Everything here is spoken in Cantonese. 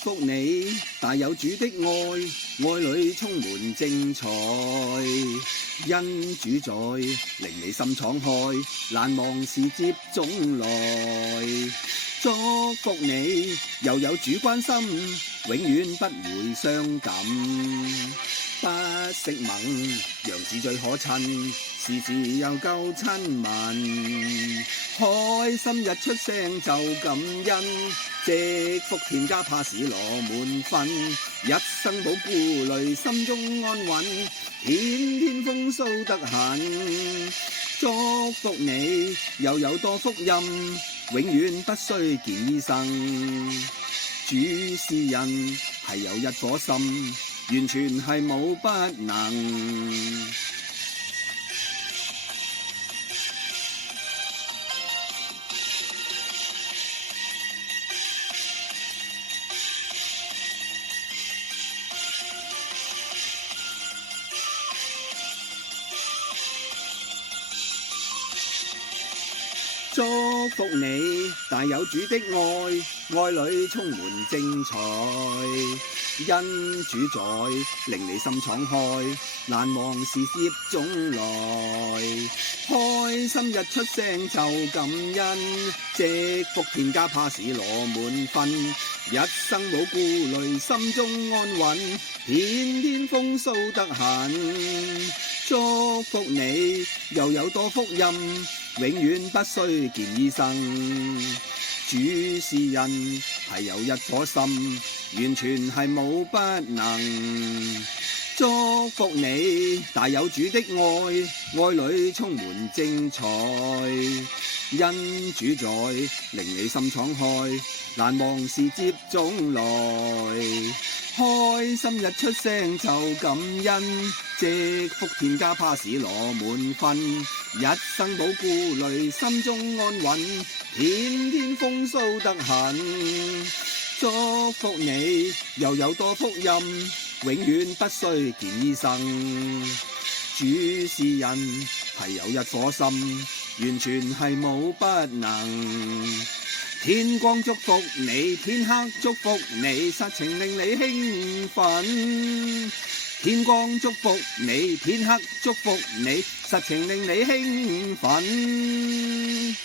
福你，大有主的愛，愛裏充滿精彩。因主在，令你心敞開，難忘時接踵來。祝福你，又有主關心，永遠不會傷感。不惜猛，楊子最可親，時時又夠親民。開心日出聲就感恩，積福田家怕使羅滿分。一生保顧慮，心中安穩，天天豐收得很。祝福你，又有多福蔭，永遠不需見醫生。主是人，係有一顆心，完全係冇不能。祝福你，大有主的愛，愛裏充滿精彩。因主在，令你心敞開，難忘時接踵來。開心日出聲就感恩，積福田家怕使羅滿分。一生冇顧慮，心中安穩，天天豐收得很。祝福你，又有多福蔭，永遠不需見醫生。主是人，係有一顆心，完全係冇不能。祝福你，大有主的愛，愛裏充滿精彩。因主在，令你心敞開，難忘時接踵來。開心日出聲就感恩，積福田家怕使羅滿分。一生保顧慮，心中安穩，天天豐收得很。祝福你，又有多福蔭，永遠不需見醫生。主是人，係有一顆心，完全係冇不能。天光祝福你，天黑祝福你，實情令你興奮。天光祝福你，天黑祝福你，實情令你興奮。